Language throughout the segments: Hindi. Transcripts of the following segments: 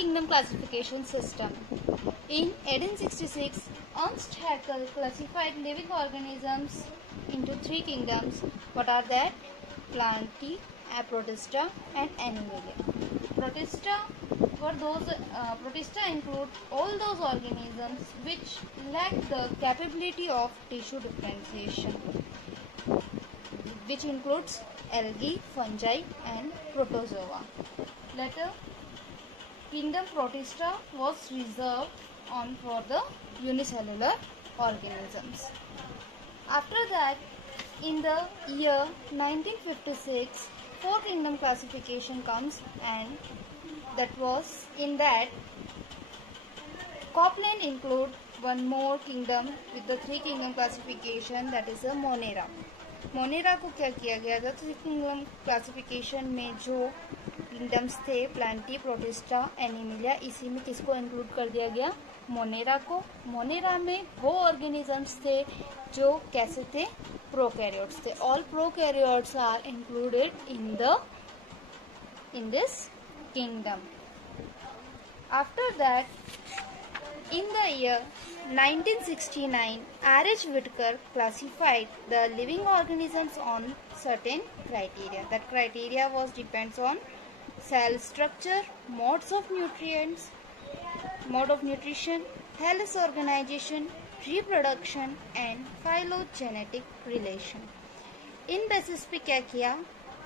kingdom classification system. In 1866, Ernst Haeckel classified living organisms into three kingdoms. What are that? Plantae, Protista, and Animalia. Protista include all those organisms which lack the capability of tissue differentiation, which includes algae, fungi, and protozoa. Later, kingdom Protista was reserved for the unicellular organisms. After that, in the year 1956, fourth kingdom classification comes, and that was in that Copland include one more kingdom with the three kingdom classification, that is a Monera. Monera को क्या किया गया था? तो किंगडम क्लासिफिकेशन में जो किंगडम्स थे प्लांटी, प्रोटिस्टा, एनिमिलिया, इसी में किसको इंक्लूड कर दिया गया? मोनेरा को. मोनेरा में वो ऑर्गेनिजम्स थे जो कैसे थे? प्रोकैरियोट्स थे. All prokaryotes are included in this kingdom. After that, in the year 1969, R.H. Whitaker classified the living organisms on certain criteria. That criteria depends on cell structure, mode of nutrition, thallus organization, reproduction, and phylogenetic relation. In basis पे क्या किया?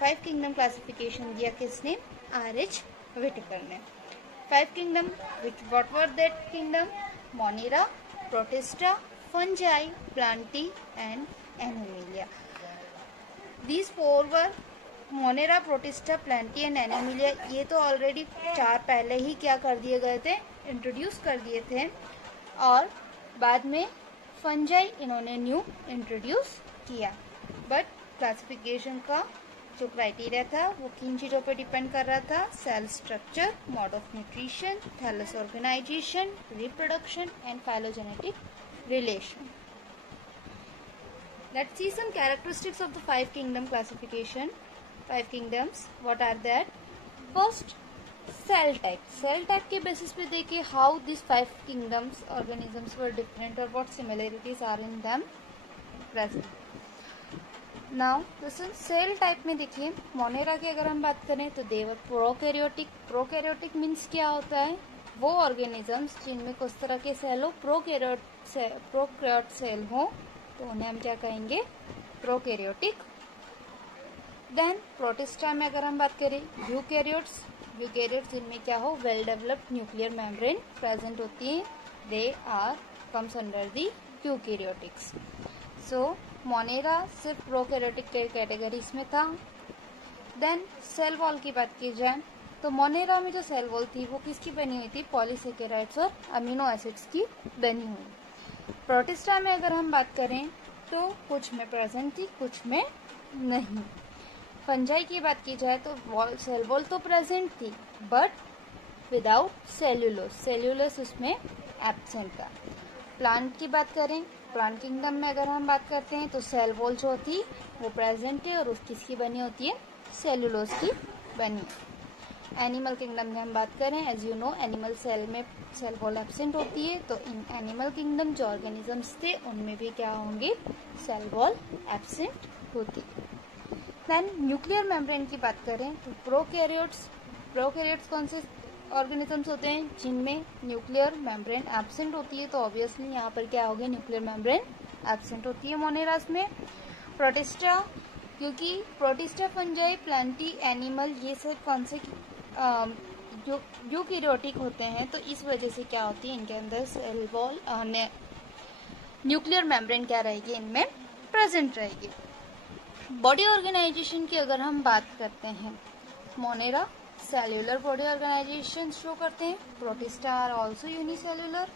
5 किंगडम क्लासिफिकेशन दिया. किसने? R.H. Whitaker ने. 5 kingdom, what were that kingdom? Monera, Protista, fungi, Plantae, and Animalia. These 4 were Monera, Protista, Plantae and Animalia. ये तो ऑलरेडी 4 पहले ही क्या कर दिए गए थे? इंट्रोड्यूस कर दिए थे. और बाद में फंजाई इन्होंने न्यू इंट्रोड्यूस किया. बट क्लासिफिकेशन का जो क्राइटेरिया था वो किन चीज़ों पे डिपेंड कर रहा था? Cell structure, mode of nutrition, thallus organisation, reproduction and phylogenetic relation. Let's see some characteristics of the 5 kingdom classification. 5 kingdoms, what are that? First, cell type. Cell type के basis पे देखिए how these 5 kingdoms organisms were different or what similarities are in them present. Now दोस्तों सेल टाइप में देखिए मोनेरा की अगर हम बात करें तो देवर प्रोकैरियोटिक. प्रोकैरियोटिक मीन्स क्या होता है? वो ऑर्गेनिजम्स जिनमें कुछ तरह के सेल हो, प्रोकैरियोट सेल हो, तो उन्हें हम क्या कहेंगे? प्रोकैरियोटिक. देन प्रोटिस्टा में अगर हम बात करें यूकैरियोट्स जिनमें क्या हो? Well developed nuclear membrane present होती है. They are comes under the eukaryotics. So Monera सिर्फ प्रोकैरियोटिक के कैटेगरीज में था. देन सेल वॉल की बात की जाए तो मोनेरा में जो सेल वॉल थी वो किसकी बनी हुई थी? पॉलीसेकेराइड्स और अमीनो एसिड्स की बनी हुई. प्रोटिस्टा में अगर हम बात करें तो कुछ में प्रेजेंट थी, कुछ में नहीं. फंजाई की बात की जाए तो सेल वॉल तो प्रेजेंट थी बट विदाउट सेल्यूलोस उसमें एब्सेंट था. प्लांट की बात करें, प्लांट किंगडम में अगर हम बात करते हैं तो सेल वॉल जो होती वो प्रेजेंट है और उस किसकी बनी होती है? सेल्यूलोज की बनी. एनिमल किंगडम में हम बात करें, as you know animal cell में सेल वॉल एब्सेंट होती है, तो इन एनिमल किंगडम जो ऑर्गेनिजम्स थे उनमें भी क्या होंगे? सेल वॉल एब्सेंट होती. देन न्यूक्लियर मेम्ब्रेन की बात करें तो प्रोकैरियोट्स कौन से ऑर्गेनिजम्स होते हैं जिनमें न्यूक्लियर मेम्ब्रेन एब्सेंट होती है? तो ऑब्वियसली यहाँ पर क्या होगी? न्यूक्लियर मेम्ब्रेन एब्सेंट होती है मोनेरास में. प्रोटिस्टा, क्योंकि प्रोटिस्टा, फंजाई, प्लांटी, एनिमल ये सब कौन से यूकैरियोटिक होते हैं, तो इस वजह से क्या होती है? इनके अंदर सेल वॉल न्यूक्लियर मेम्ब्रेन क्या रहेगी? इनमें प्रेजेंट रहेगी. बॉडी ऑर्गेनाइजेशन की अगर हम बात करते हैं, Monera cellular body organisation show करते हैं. Protista are also unicellular.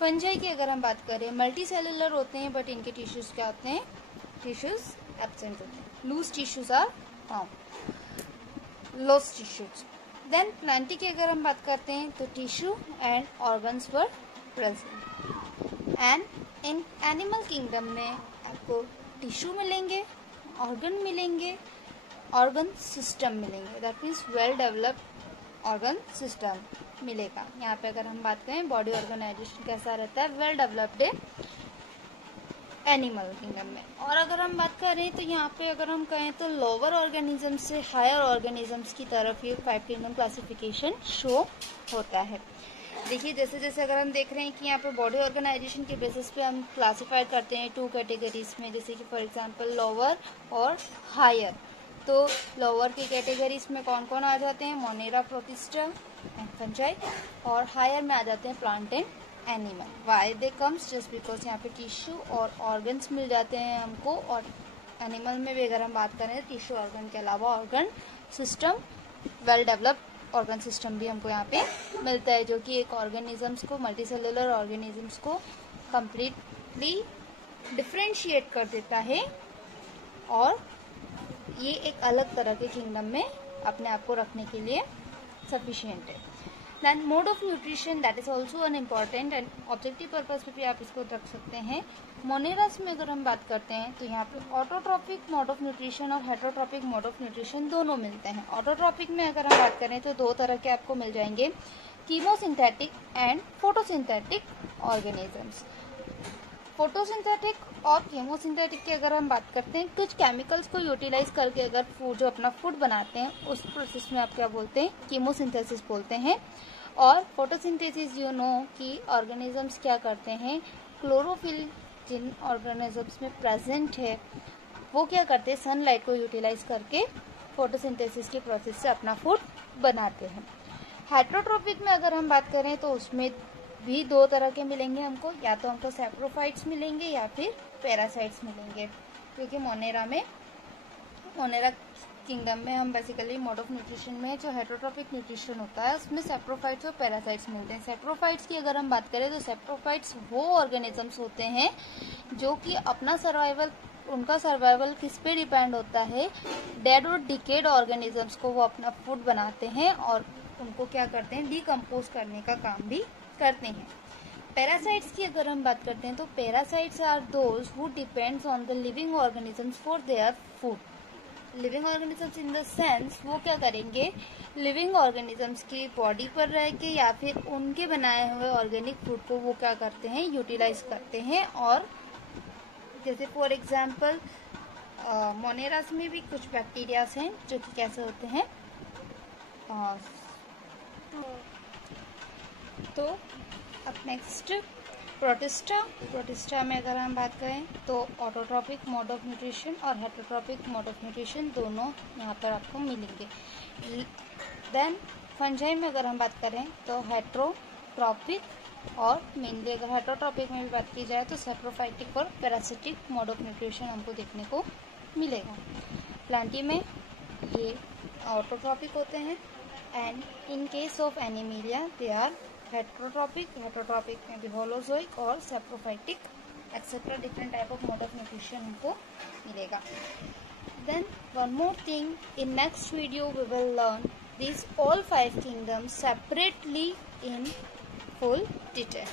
Fungi की अगर हम बात करें मल्टी सेल्यूलर होते हैं बट इनके टिश्यूज क्या होते हैं? टिश्यूज एब्सेंट होते हैं. Loose tissues are loss tissues. Then Plantae की अगर हम बात करते हैं तो tissue and organs were present. And in animal kingdom में आपको टिश्यू मिलेंगे, ऑर्गन मिलेंगे, ऑर्गन सिस्टम मिलेंगे. That means well developed organ system मिलेगा। यहाँ पे अगर हम बात करें बॉडी ऑर्गेनाइजेशन कैसा रहता है, वेल डेवलप्ड एनिमल किंगडम में। और अगर हम बात करें तो यहाँ पे अगर हम कहें तो लोअर ऑर्गेनिज्म से हायर ऑर्गेनिजम्स की तरफ ये 5 किंगडम क्लासिफिकेशन शो होता है। देखिए जैसे जैसे अगर हम देख रहे हैं कि यहाँ पे बॉडी ऑर्गेनाइजेशन के बेसिस पे हम क्लासिफाइड करते हैं 2 कैटेगरीज में, जैसे कि फॉर एग्जांपल लोअर और हायर। तो लोअर की कैटेगरीज में कौन कौन आ जाते हैं, मोनेरा, प्रोटिस्टा एंड फंजाई, और हायर में आ जाते हैं plant and animal. Why they comes, just because यहाँ पे टिश्यू और ऑर्गन्स मिल जाते हैं हमको। और एनिमल में भी अगर हम बात करें टिश्यू ऑर्गन के अलावा organ system, well developed organ system भी हमको यहाँ पे मिलता है, जो कि एक ऑर्गेनिजम्स को, मल्टीसेलुलर ऑर्गेनिजम्स को कम्प्लीटली डिफ्रेंशिएट कर देता है और ये एक अलग तरह के किंगडम में अपने आप को रखने के लिए सफिशिएंट है। Then mode of nutrition, that is also an important and objective purpose पे भी आप इसको रख सकते हैं। मोनेरास में अगर हम बात करते हैं तो यहाँ पे ऑटोट्रॉपिक मोड ऑफ न्यूट्रिशन और हेटरोट्रॉपिक मोड ऑफ न्यूट्रिशन दोनों मिलते हैं। ऑटोट्रॉपिक में अगर हम बात करें तो 2 तरह के आपको मिल जाएंगे, chemosynthetic and photosynthetic organisms. Photosynthetic और कीमोसिंथेटिक की अगर हम बात करते हैं, कुछ केमिकल्स को यूटिलाइज करके अगर जो अपना फूड बनाते हैं उस प्रोसेस में आप क्या बोलते हैं, कीमोसिंथेसिस बोलते हैं। और फोटोसिंथेसिस यू नो कि ऑर्गेनिजम्स क्या करते हैं, क्लोरोफिल जिन ऑर्गेनिजम्स में प्रेजेंट है वो क्या करते हैं, सनलाइट को यूटिलाइज करके फोटोसिंथेसिस के प्रोसेस से अपना फूड बनाते हैं। हेटरोट्रॉपिक में अगर हम बात करें तो उसमें भी 2 तरह के मिलेंगे हमको, या तो हमको सैप्रोफाइट्स मिलेंगे या फिर पैरासाइट्स मिलेंगे। क्योंकि मोनेरा किंगडम में हम बेसिकली मोड ऑफ न्यूट्रिशन में जो हेटरोट्रॉपिक न्यूट्रिशन होता है उसमें सैप्रोफाइट्स और पैरासाइट्स मिलते हैं। सैप्रोफाइट्स की अगर हम बात करें तो सैप्रोफाइट्स वो ऑर्गेनिजम्स होते हैं जो कि अपना सर्वाइवल, उनका सर्वाइवल किस पे डिपेंड होता है, डेड और डिकेड ऑर्गेनिजम्स को वो अपना फूड बनाते हैं और उनको क्या करते हैं, डिकम्पोज करने का काम भी करते हैं। पैरासाइट्स की अगर हम बात करते हैं तो parasites are those who depends on the living organisms for their food. Living organisms in the sense वो क्या करेंगे, लिविंग ऑर्गेनिजम्स की बॉडी पर रह के या फिर उनके बनाए हुए ऑर्गेनिक फूड को वो क्या करते हैं, यूटिलाइज करते हैं। और जैसे फॉर एग्जाम्पल मोनेरास में भी कुछ बैक्टीरियाज हैं जो कि कैसे होते हैं, तो अब नेक्स्ट प्रोटिस्टा में अगर हम बात करें तो ऑटोट्रॉपिक मोड ऑफ न्यूट्रिशन और हेटरोट्रॉपिक मोड ऑफ न्यूट्रिशन दोनों यहाँ पर आपको मिलेंगे। देन फंजाई में अगर हम बात करें तो हेटरोट्रॉपिक और मेनली अगर हेटरोट्रॉपिक में भी बात की जाए तो सैप्रोफाइटिक और पैरासिटिक मोड ऑफ न्यूट्रिशन हमको देखने को मिलेगा। प्लांटी में ये ऑटोट्रॉपिक होते हैं and in case of animalia they are heterotrophic में भी होलोजोइक और saprophytic etcetera different type of mode of nutrition हमको मिलेगा। Then one more thing, in next video we will learn these all 5 kingdoms separately in full detail.